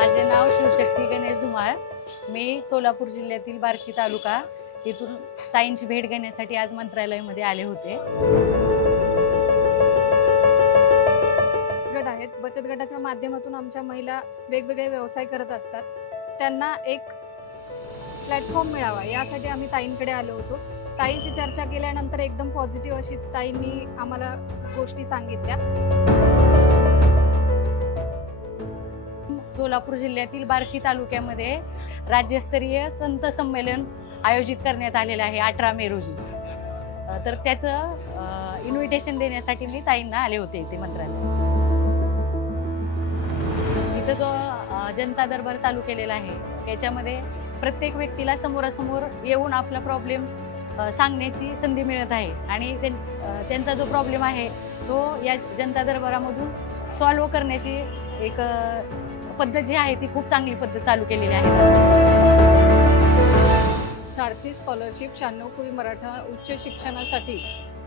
माझे नाव शिवशक्ती गणेश धुमाळ. मी सोलापूर जिल्ह्यातील बार्शी तालुका येथून ताईंची भेट घेण्यासाठी आज मंत्रालयामध्ये आले होते. गट आहेत. बचत गटाच्या माध्यमातून आमच्या महिला वेगवेगळे व्यवसाय करत असतात. त्यांना एक प्लॅटफॉर्म मिळावा यासाठी आम्ही ताईंकडे आलो होतो. ताईंशी चर्चा केल्यानंतर एकदम पॉझिटिव्ह अशी ताईंनी आम्हाला गोष्टी सांगितल्या. सोलापूर जिल्ह्यातील बार्शी तालुक्यामध्ये राज्यस्तरीय संत संमेलन आयोजित करण्यात आलेलं आहे अठरा मे रोजी. तर त्याचं इन्व्हिटेशन देण्यासाठी मी ताईंना आले होते इथे मंत्रालयात इथं जो जनता दरबार चालू केलेला आहे याच्यामध्ये प्रत्येक व्यक्तीला समोरासमोर येऊन आपला प्रॉब्लेम सांगण्याची संधी मिळत आहे. आणि त्यां- त्यांचा जो प्रॉब्लेम आहे तो या जनता दरबारामधून सॉल्व्ह करण्याची एक पद्धत जी आहे ती खूप चांगली पद्धत चालू केलेली आहे. सारथी स्कॉलरशिप शहाण्णव कुळी मराठा उच्च शिक्षणासाठी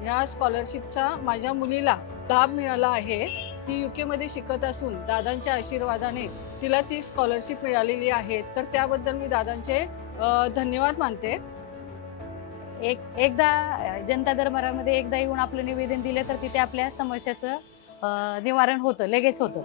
ह्या स्कॉलरशिपचा माझ्या मुलीला लाभ मिळाला आहे. ती यू केमध्ये शिकत असून दादांच्या आशीर्वादाने तिला ती स्कॉलरशिप मिळालेली आहे. तर त्याबद्दल मी दादांचे धन्यवाद मानते. एक एकदा जनता दरबारामध्ये एकदा येऊन आपलं निवेदन दिलं तर तिथे आपल्या समस्याचं निवारण होतं लगेच होतं.